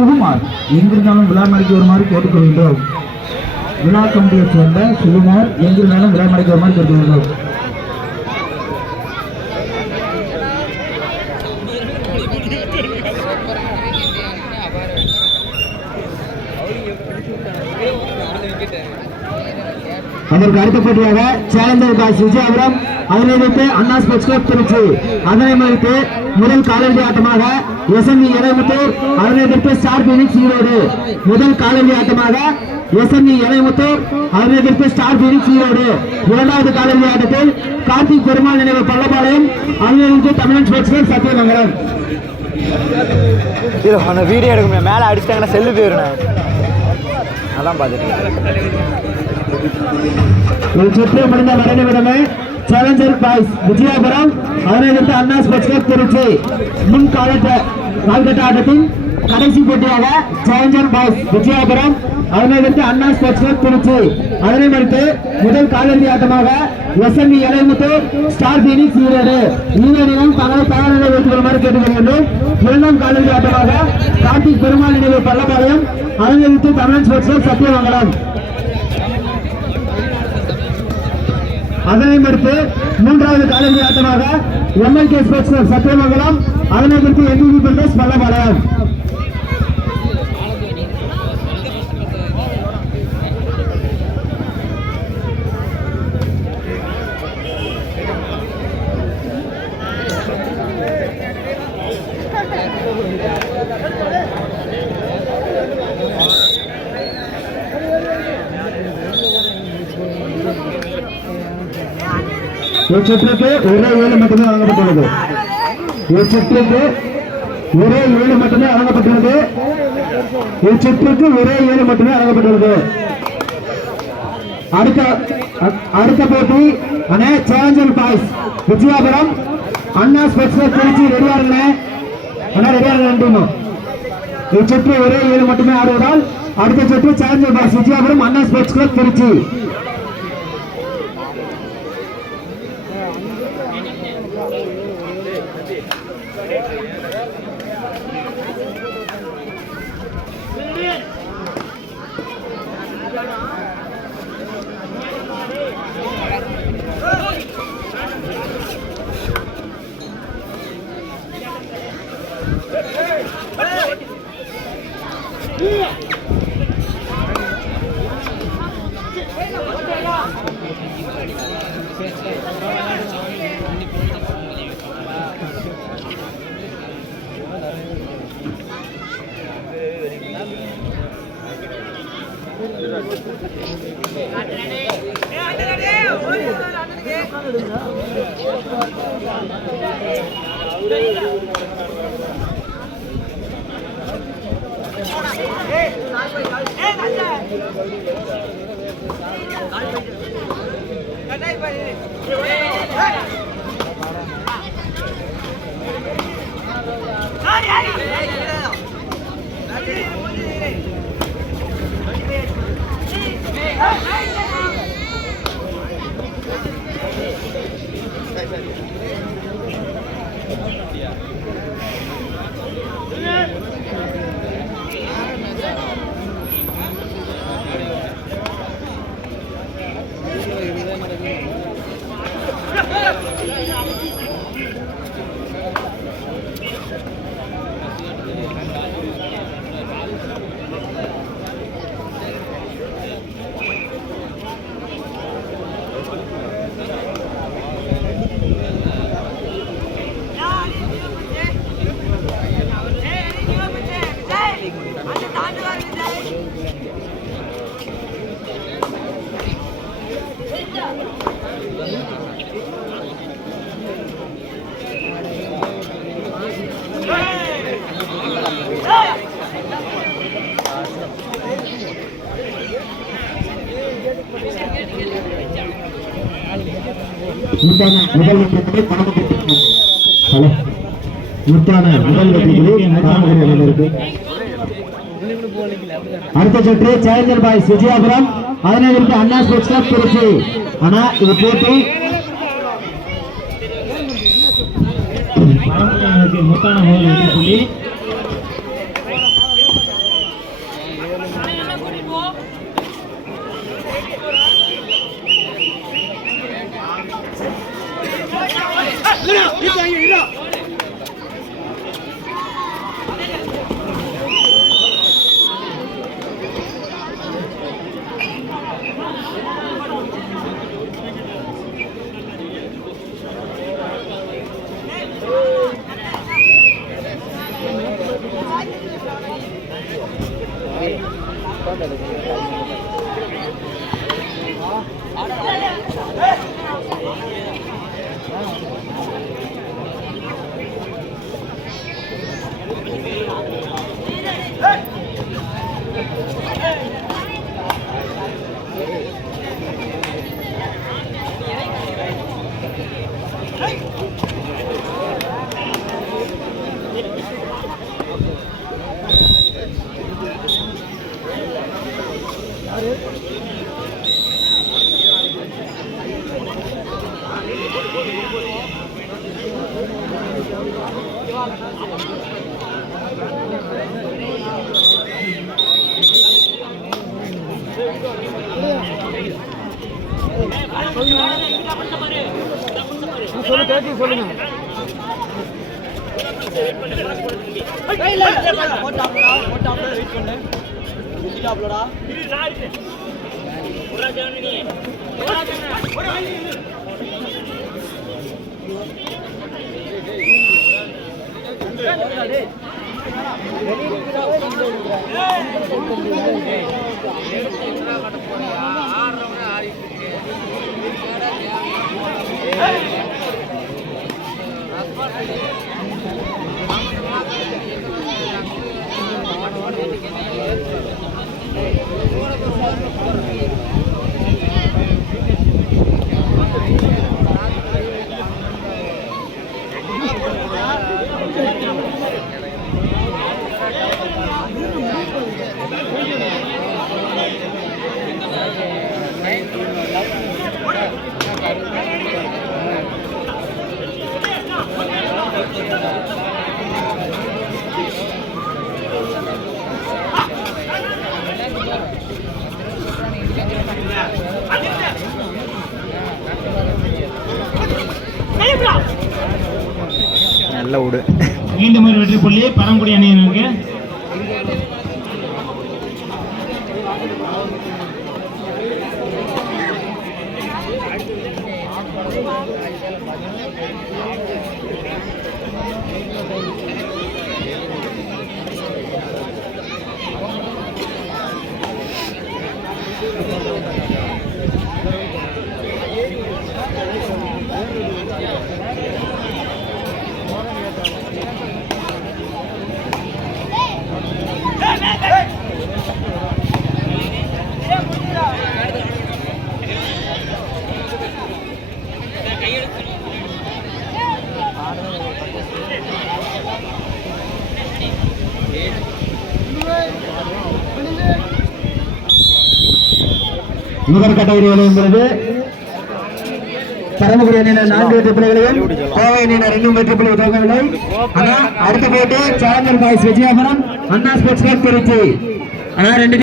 சுகுமார் எங்கிருந்தாலும் விழா மேடைக்கு வருமாறு கேட்டுக்கொள்கின்றோம். விழா கமிட்டியை சேர்ந்த சுகுமார் எங்கிருந்தாலும் விழா மேடைக்கு வருமாறு கேட்டுக்கொள்கின்றோம். அதற்கு அடுத்த போட்டியாக சேலஞ்சர் பாய்ஸ் விஜயபுரம், அதனை வைத்து அண்ணா ஸ்போர்ட்ஸ் கிளப் திருச்சி, அதனை வைத்து முதல் காலிறுதி ஆட்டமாக எஸ்எம்இ இளைமுத்தூர், அதனை வைத்து ஸ்டார் பீனிக்ஸ் ஈரோடு. முதல் காலிறுதி ஆட்டமாக எஸ்எம்இ இளைமுத்தூர், அதனை வைத்து ஸ்டார் பீனிக்ஸ் ஈரோடு. இரண்டாவது காலிறுதி ஆட்டத்தில் கார்த்திக் பெருமாள் நினைவு பள்ளப்பாளையம், அதனை வைத்து தமிழன் ஸ்போர்ட்ஸ் கிளப் சத்தியமங்கலம். வீடியோ எடுக்க முடியாது, மேலே அடிச்சிட்டாங்கன்னா செல்லு போயிருந்தேன், அதான் பார்த்துட்டு. ஒரு சுற்று முடிந்த மறைநிமிடமே சேலஞ்சர் பாய்ஸ் விஜயபுரம், அதனை வைத்து அண்ணா ஸ்போர்ட்ஸ் கிளப் திருச்சி. முன் கால்கட்ட ஆட்டத்தின் கடைசி போட்டியாக சேலஞ்சர் பாய்ஸ் விஜயபுரம், அதனை வைத்து அண்ணா ஸ்போர்ட்ஸ் கிளப் திருச்சி, அதனை வைத்து முதல் காலிறுதி ஆட்டமாக எஸ்எம்இ இளைமுத்தூர், ஸ்டார் பீனிக்ஸ் ஈரோடு. ஈரோடிலும் தங்களை தயார் நிலை வைத்துக் கொள்ளுமாறு கேட்டுக்கொள்கின்றோம். இரண்டாம் காலிறுதி ஆட்டமாக கார்த்திக் பெருமாள் நினைவு பள்ளப்பாளையம், அதனை வைத்து தமிழன் ஸ்போர்ட்ஸ் கிளப் சத்தியமங்கலம். அதனை அடுத்து மூன்றாவது காலிறுதி ஆட்டமாக எம்எல்கே ஸ்போர்ட்ஸ் கிளப் சத்தியமங்கலம், அதனை அடுத்து எம்இபி பிரதேஷ் பள்ளப்பாளையம். ஒரு சுற்றுக்கு ஒரே 7 மட்டுமே வழங்கப்பட்டுள்ளது. ஒரு சுற்றுக்கு ஒரே 7 மட்டுமே வழங்கப்பட்டுள்ளது. ஒரு சுற்றுக்கு ஒரே 7 மட்டுமே வழங்கப்பட்டுள்ளது. அடுத்த போட்டி அண்ணே சேலஞ்சர் பாய்ஸ் விஜயபுரம், அண்ணா ஸ்போர்ட்ஸ் கிளப் திருச்சி. ரெடியா இருங்க அண்ணா, ரெடியா இருங்க. ஒரு சுற்று ஒரே 7 மட்டுமே ஆடுவதால் அடுத்த சுற்று சேலஞ்சர் பாய்ஸ் விஜயபுரம், அண்ணா ஸ்போர்ட்ஸ் கிளப் திருச்சி. முதல் வெற்றிகளை அடுத்த சுற்று சேலஞ்சர் பாய்ஸ் விஜயபுரம், அதனை அண்ணா ஸ்போர்ட்ஸ் கிளப் திருச்சி. ஆனா இது போட்டி முத்தான முதல் வெற்றி புள்ளி. சொல்லுங்க. நல்ல விடு. மீண்டும் ஒரு வெற்றி புள்ளி பரங்குடி அணியினருக்கு. முதல் கட்டவரி விளையும்பொழுது பரமக்குடி அணியினர் 4 வெற்றி புள்ளிகளையும் கோவை அணியினர் 2 வெற்றி புள்ளி உதவவில்லை. ஆனா அடுத்த போட்டு சேலஞ்சர் பாய்ஸ் விஜயபுரம், அண்ணா ஸ்போர்ட்ஸ் கிளப் திருச்சி. ஆனா 2